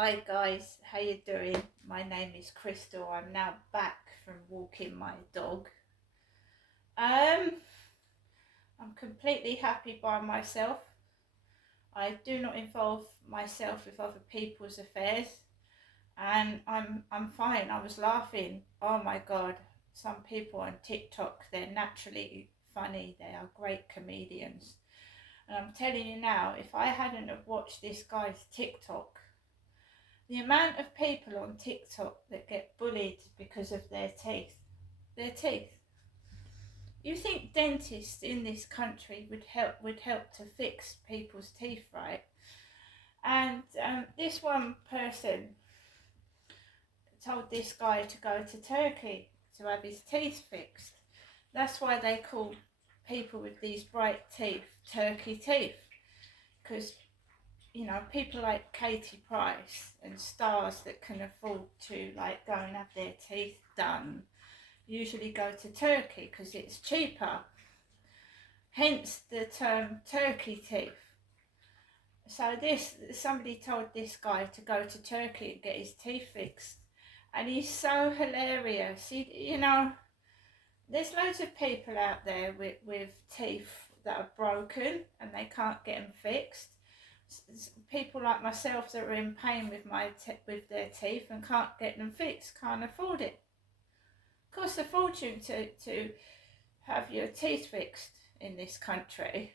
Hi guys, how you doing? My name is Crystal. I'm now back from walking my dog. Um, I'm completely happy by myself. I do not involve myself with other people's affairs, and I'm fine. I was laughing. Oh my God, some people on TikTok, they're naturally funny. They are great comedians. And I'm telling you now, if I hadn't have watched this guy's TikTok, the amount of people on TikTok that get bullied because of their teeth. Their teeth. You think dentists in this country would help to fix people's teeth, right? And this one person told this guy to go to Turkey to have his teeth fixed. That's why they call people with these bright teeth Turkey teeth, because people like Katie Price and stars that can afford to like go and have their teeth done usually go to Turkey because it's cheaper. Hence the term Turkey teeth. So somebody told this guy to go to Turkey and get his teeth fixed, and he's so hilarious. There's loads of people out there with teeth that are broken and they can't get them fixed. People like myself that are in pain with their teeth and can't get them fixed, can't afford it. It costs a fortune to have your teeth fixed in this country.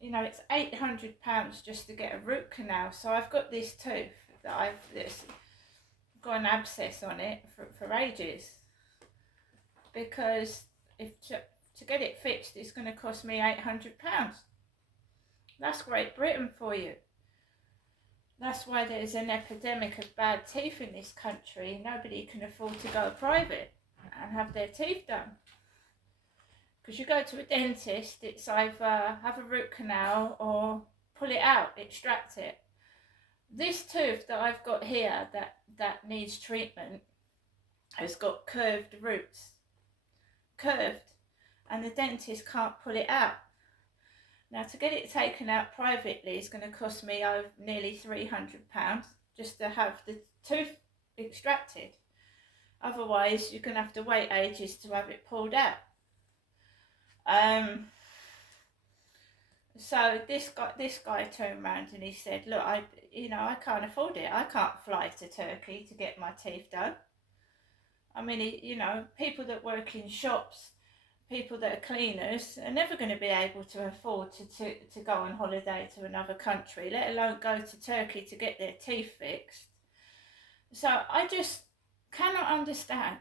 It's £800 just to get a root canal. So I've got this tooth that I've got an abscess on it for ages, because if to get it fixed it's going to cost me £800. That's Great Britain for you. That's why there's an epidemic of bad teeth in this country. Nobody can afford to go private and have their teeth done. Because you go to a dentist, it's either have a root canal or pull it out, extract it. This tooth that I've got here that needs treatment has got curved roots. Curved. And the dentist can't pull it out. Now, to get it taken out privately is going to cost me nearly £300 just to have the tooth extracted. Otherwise, you're going to have to wait ages to have it pulled out. So this guy turned around and he said, "Look, I can't afford it. I can't fly to Turkey to get my teeth done. I mean, people that work in shops, people that are cleaners are never going to be able to afford to go on holiday to another country, let alone go to Turkey to get their teeth fixed." So I just cannot understand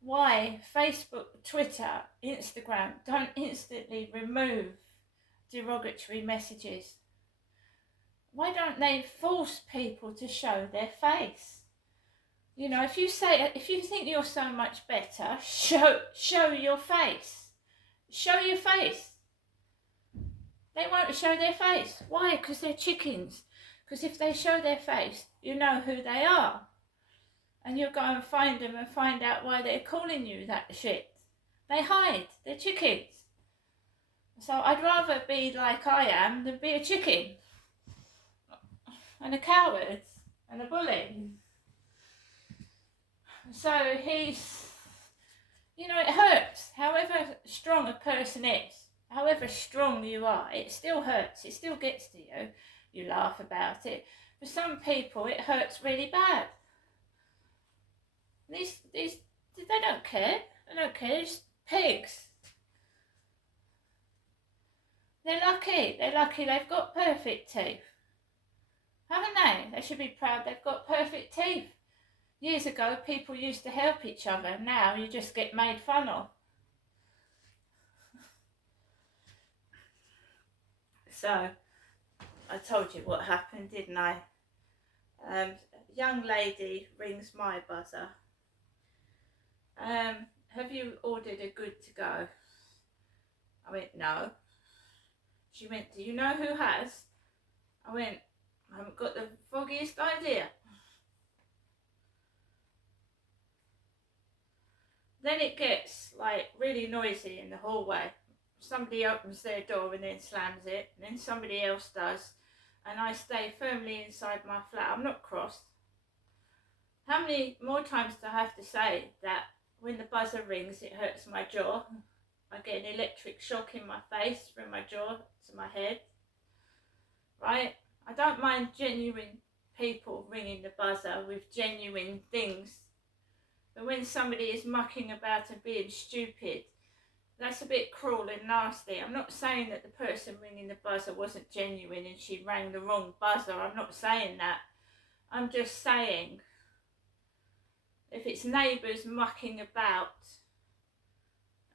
why Facebook, Twitter, Instagram don't instantly remove derogatory messages. Why don't they force people to show their face? If you think you're so much better, show your face. Show your face. They won't show their face. Why? Because they're chickens. Because if they show their face, you know who they are. And you'll go and find them and find out why they're calling you that shit. They hide. They're chickens. So I'd rather be like I am than be a chicken. And a coward. And a bully. So he's, it hurts. However strong a person is, however strong you are, it still hurts. It still gets to you. You laugh about it. For some people, it hurts really bad. These, they don't care. They don't care. It's pigs. They're lucky. They're lucky they've got perfect teeth. Haven't they? They should be proud they've got perfect teeth. Years ago, people used to help each other. Now you just get made fun of. So, I told you what happened, didn't I? Young lady rings my buzzer. Have you ordered a good to go? I went, no. She went, do you know who has? I went, I haven't got the foggiest idea. Then it gets like really noisy in the hallway. Somebody opens their door and then slams it, and then somebody else does. and I stay firmly inside my flat. I'm not cross. How many more times do I have to say that when the buzzer rings, it hurts my jaw? I get an electric shock in my face from my jaw to my head, right? I don't mind genuine people ringing the buzzer with genuine things. But when somebody is mucking about and being stupid, that's a bit cruel and nasty. I'm not saying that the person ringing the buzzer wasn't genuine and she rang the wrong buzzer. I'm not saying that. I'm just saying, if it's neighbours mucking about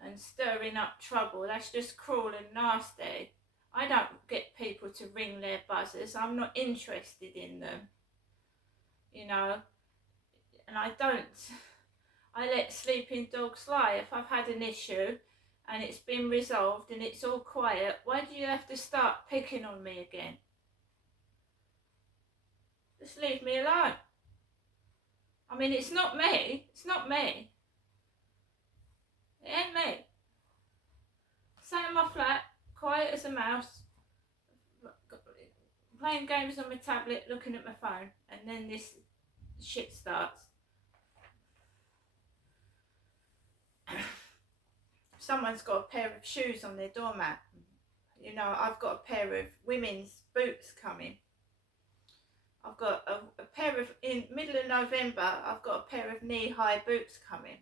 and stirring up trouble, that's just cruel and nasty. I don't get people to ring their buzzers. I'm not interested in them, you know, and I let sleeping dogs lie. If I've had an issue and it's been resolved and it's all quiet, why do you have to start picking on me again? Just leave me alone. I mean, it's not me. It's not me. It ain't me. Sat in my flat, quiet as a mouse, playing games on my tablet, looking at my phone, and then this shit starts. Someone's got a pair of shoes on their doormat. You know, I've got a pair of women's boots coming. I've got a pair of, in middle of November, I've got a pair of knee-high boots coming.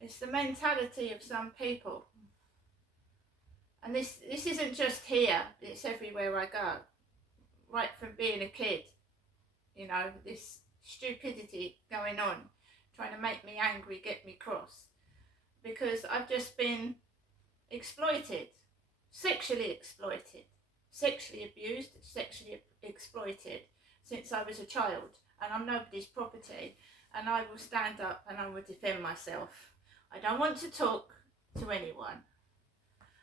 It's the mentality of some people. And this isn't just here, it's everywhere I go. Right from being a kid, you know, this stupidity going on, trying to make me angry, get me cross. Because I've just been exploited, sexually abused, sexually exploited since I was a child. And I'm nobody's property. And I will stand up and I will defend myself. I don't want to talk to anyone.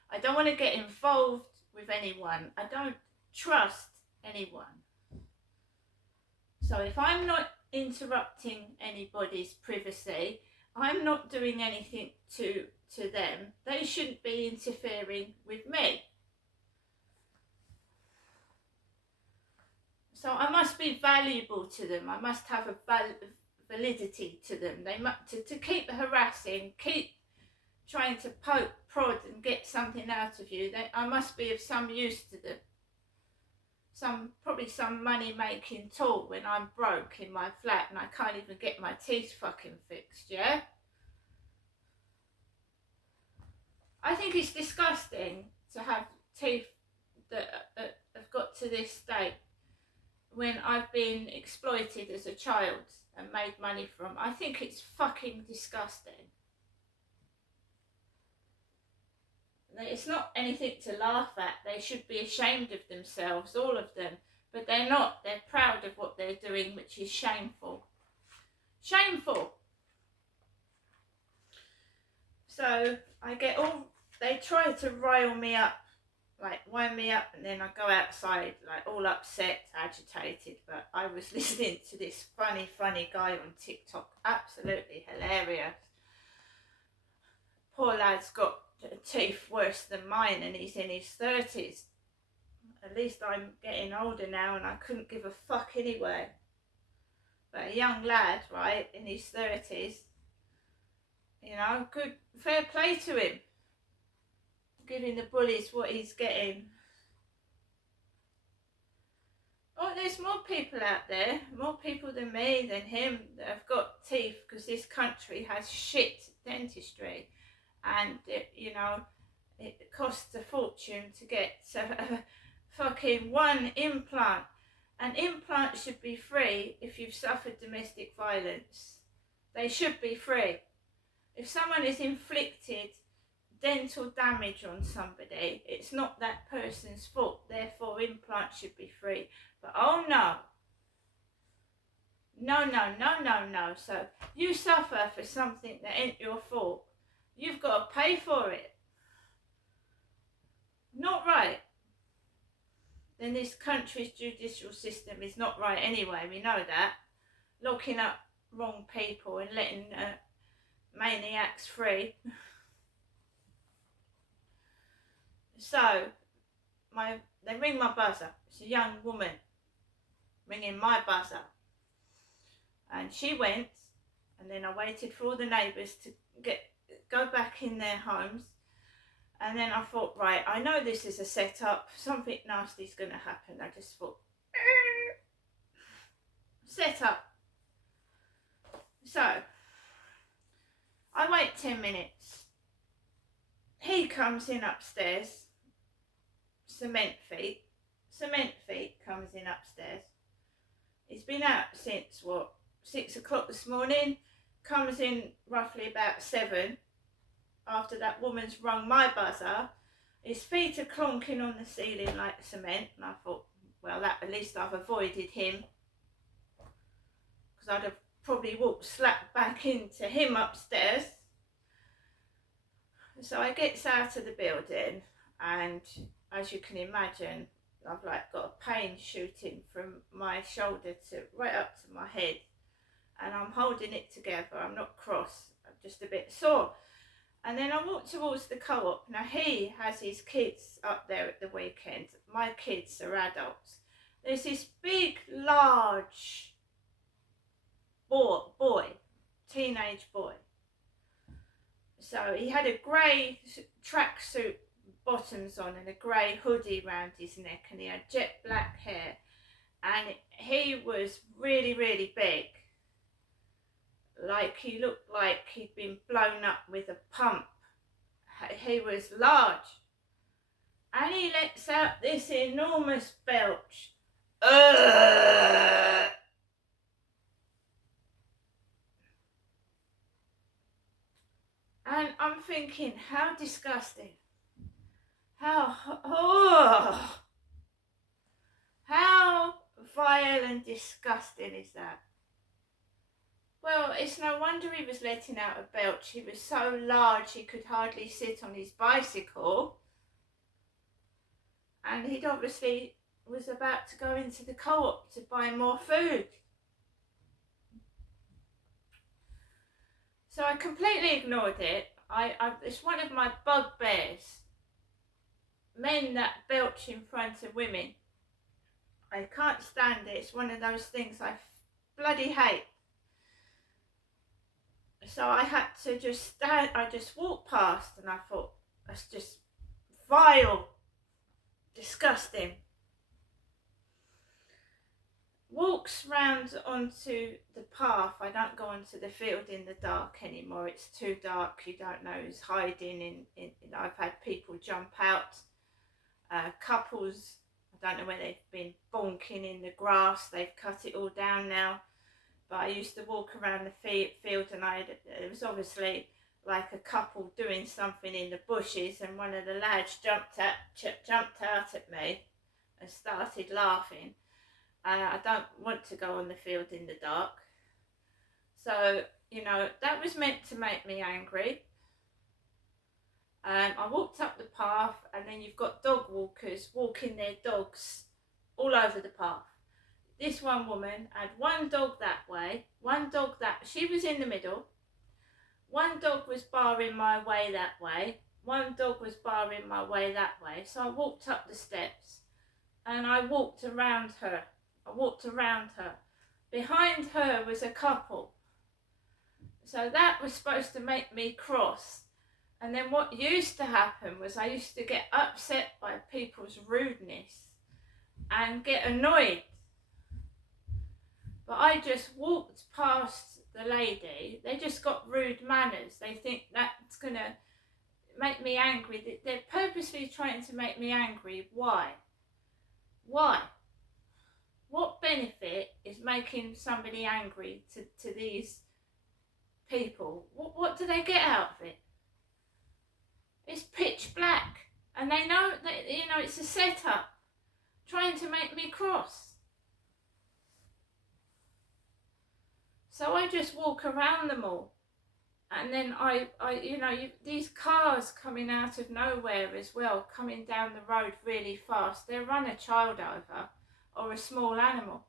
I don't want to get involved with anyone. I don't trust anyone. So if I'm not interrupting anybody's privacy, I'm not doing anything to them. They shouldn't be interfering with me. So I must be valuable to them. I must have a validity to them. They must, to keep harassing, keep trying to poke, prod and get something out of you, then I must be of some use to them. Probably some money making tool when I'm broke in my flat and I can't even get my teeth fucking fixed, yeah? I think it's disgusting to have teeth that have got to this state when I've been exploited as a child and made money from. I think it's fucking disgusting. It's not anything to laugh at. They should be ashamed of themselves, all of them. But they're not. They're proud of what they're doing, which is shameful. Shameful. So I get all, they try to rile me up, like wind me up, and then I go outside like all upset, agitated. But I was listening to this funny guy on TikTok, absolutely hilarious. Poor lad's got teeth worse than mine and he's in his 30s. At least I'm getting older now and I couldn't give a fuck anyway. But a young lad, right, in his 30s, you know, good, fair play to him. Giving the bullies what he's getting. Oh, there's more people out there, more people than me, than him, that have got teeth, because this country has shit dentistry. And, you know, it costs a fortune to get fucking one implant. An implant should be free if you've suffered domestic violence. They should be free. If someone has inflicted dental damage on somebody, it's not that person's fault. Therefore, implants should be free. But oh no. No. So you suffer for something that ain't your fault. You've got to pay for it. Not right. Then this country's judicial system is not right anyway, we know that. Locking up wrong people and letting maniacs free. So, they ring my buzzer. It's a young woman ringing my buzzer. And she went, and then I waited for all the neighbours to go back in their homes. And then I thought, right, I know this is a setup. Something nasty's going to happen. I just thought, set up. So, I wait 10 minutes. He comes in upstairs. Cement feet comes in upstairs. He's been out since, 6 o'clock this morning. Comes in roughly about 7. After that woman's rung my buzzer. His feet are clonking on the ceiling like cement, and I thought, well, at least I've avoided him, because I'd have probably walked slap back into him upstairs. So I gets out of the building, and as you can imagine, I've got a pain shooting from my shoulder to right up to my head, and I'm holding it together. I'm not cross, I'm just a bit sore. And then I walked towards the co-op. Now he has his kids up there at the weekend. My kids are adults. There's this big, large boy, teenage boy. So he had a grey tracksuit bottoms on and a grey hoodie round his neck, and he had jet black hair, and he was really, really big. Like he looked like he'd been blown up with a pump. He was large. And he lets out this enormous belch. And I'm thinking, how disgusting. How vile and disgusting is that? Well, it's no wonder he was letting out a belch. He was so large he could hardly sit on his bicycle. And he'd obviously was about to go into the co-op to buy more food. So I completely ignored it. It's one of my bugbears. Men that belch in front of women. I can't stand it. It's one of those things I bloody hate. So I had to just stand, I just walked past, and I thought, that's just vile, disgusting. Walks round onto the path. I don't go onto the field in the dark anymore. It's too dark. You don't know who's hiding I've had people jump out. Couples, I don't know where they've been bonking in the grass. They've cut it all down now. But I used to walk around the field, and it was obviously like a couple doing something in the bushes, and one of the lads jumped out at me and started laughing. I don't want to go on the field in the dark. So, that was meant to make me angry. I walked up the path, and then you've got dog walkers walking their dogs all over the path. This one woman had one dog that way, she was in the middle. One dog was barring my way that way, one dog was barring my way that way. So I walked up the steps, and I walked around her. Behind her was a couple. So that was supposed to make me cross. And then what used to happen was I used to get upset by people's rudeness and get annoyed. But I just walked past the lady. They just got rude manners. They think that's going to make me angry. They're purposely trying to make me angry. Why? What benefit is making somebody angry to these people? What do they get out of it? It's pitch black. And they know that, it's a setup trying to make me cross. So I just walk around them all, and then these cars coming out of nowhere as well, coming down the road really fast. They run a child over or a small animal.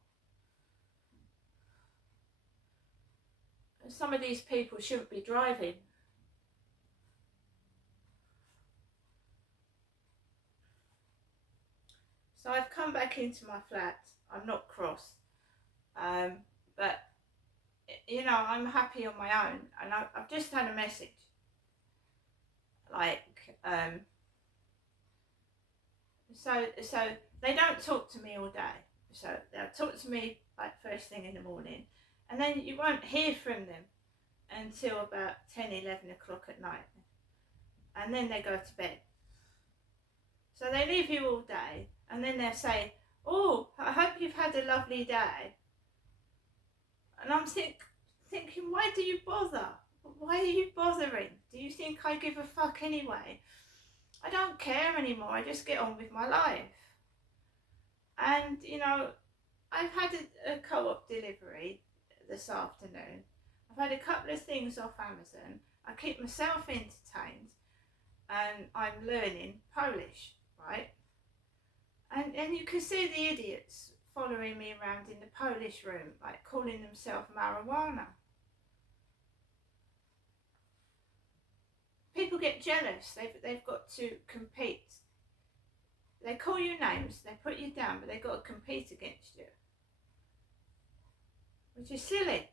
Some of these people shouldn't be driving. come back into my flat, I'm not cross. But, you know, I'm happy on my own. And I've just had a message. Like, so they don't talk to me all day. So they'll talk to me like first thing in the morning. And then you won't hear from them until about 10, 11 o'clock at night. And then they go to bed. So they leave you all day, and then they'll say, oh, I hope you've had a lovely day. And I'm thinking, why do you bother? Why are you bothering? Do you think I give a fuck anyway? I don't care anymore. I just get on with my life. And, you know, I've had a co-op delivery this afternoon. I've had a couple of things off Amazon. I keep myself entertained, and I'm learning Polish, right? And you can see the idiots following me around in the Polish room, like calling themselves marijuana. People get jealous. They've got to compete. They call you names, they put you down, but they've got to compete against you, which is silly.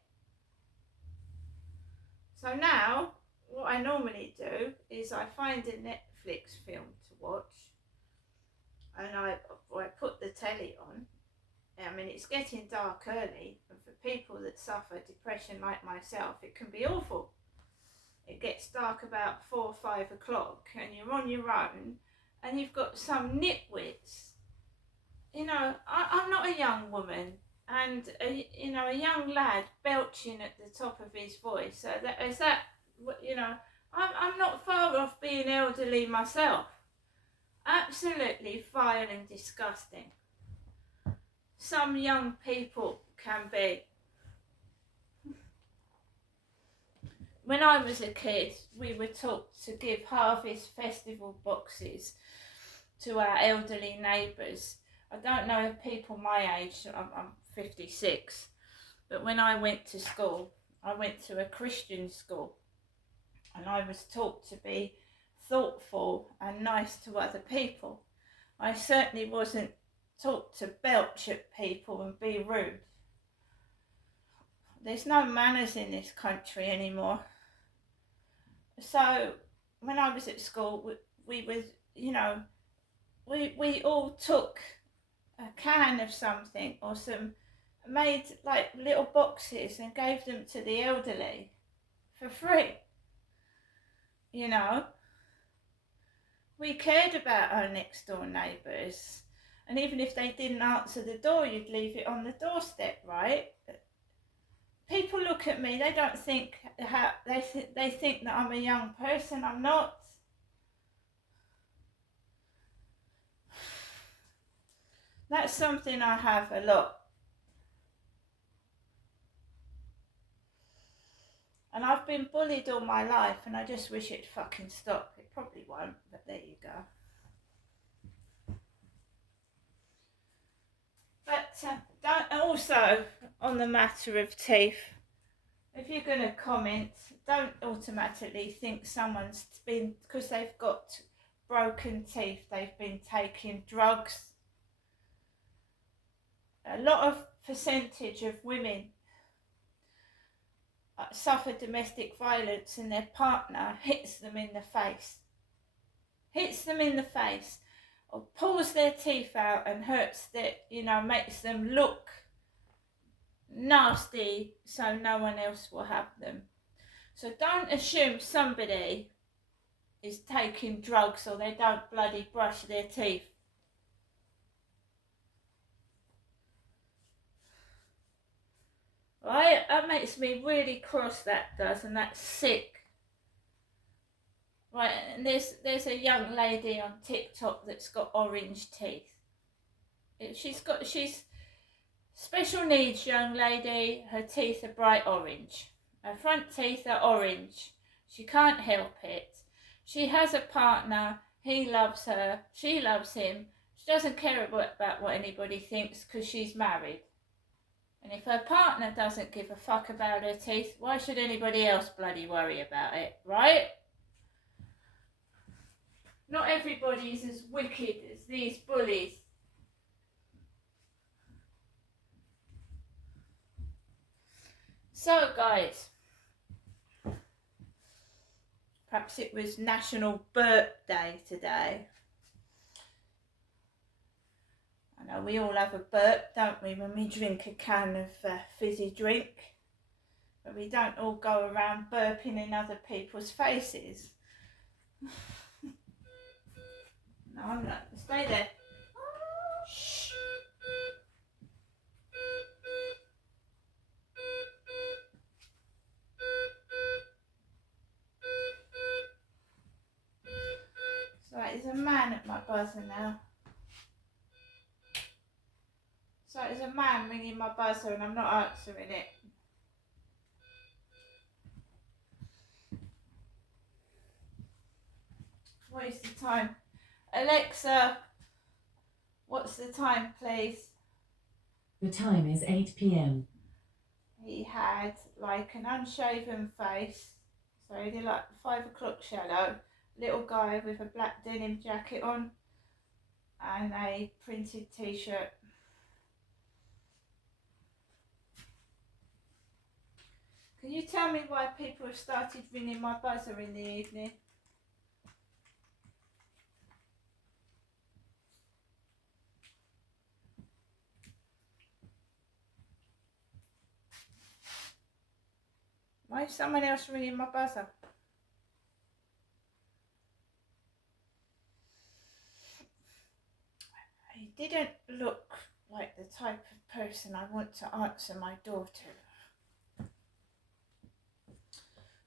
So now, what I normally do is I find a Netflix film to watch, and I put the telly on. I mean, it's getting dark early, and for people that suffer depression like myself, it can be awful. It gets dark about 4 or 5 o'clock, and you're on your own, and you've got some nitwits. You know, I'm not a young woman, and a young lad belching at the top of his voice. So I'm not far off being elderly myself. Absolutely vile and disgusting. Some young people can be. When I was a kid, we were taught to give Harvest Festival boxes to our elderly neighbours. I don't know if people my age, I'm 56, but when I went to school, I went to a Christian school, and I was taught to be thoughtful and nice to other people. I certainly wasn't taught to belch at people and be rude. There's no manners in this country anymore. So when I was at school, we all took a can of something or made like little boxes and gave them to the elderly for free. You know, we cared about our next door neighbours, and even if they didn't answer the door, you'd leave it on the doorstep, right? People look at me, they don't think they think that I'm a young person. I'm not. That's something I have a lot. And I've been bullied all my life, and I just wish it'd fucking stop. It probably won't, but there you go. But also, on the matter of teeth, if you're going to comment, don't automatically think someone's been, because they've got broken teeth, they've been taking drugs. A lot of percentage of women suffer domestic violence, and their partner hits them in the face, or pulls their teeth out and hurts makes them look nasty so no one else will have them. So don't assume somebody is taking drugs or they don't bloody brush their teeth. Right? That makes me really cross, that does, and that's sick. Right, and there's a young lady on TikTok that's got orange teeth. She's special needs young lady. Her teeth are bright orange. Her front teeth are orange. She can't help it. She has a partner. He loves her. She loves him. She doesn't care about what anybody thinks because she's married. And if her partner doesn't give a fuck about her teeth, why should anybody else bloody worry about it, right? Not everybody's as wicked as these bullies. So guys, perhaps it was National Burp Day today. I know we all have a burp, don't we, when we drink a can of fizzy drink. But we don't all go around burping in other people's faces. No, I'm not. Stay there. Shh. So there's a man at my buzzer now. So there's a man ringing my buzzer and I'm not answering it. What is the time? Alexa, what's the time, please? The time is 8 p.m. He had like an unshaven face, so he did like 5 o'clock shadow, little guy with a black denim jacket on and a printed t-shirt. Can you tell me why people have started ringing my buzzer in the evening? Why is someone else ringing my buzzer? He didn't look like the type of person I want to answer my door to.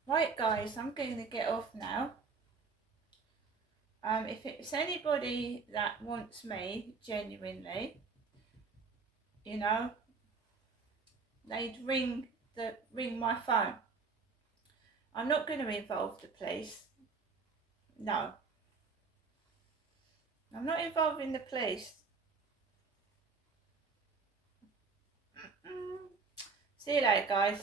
Right guys, I'm going to get off now. If it's anybody that wants me genuinely, you know, they'd ring my phone. I'm not going to involve the police. No. I'm not involving the police. See you later, guys.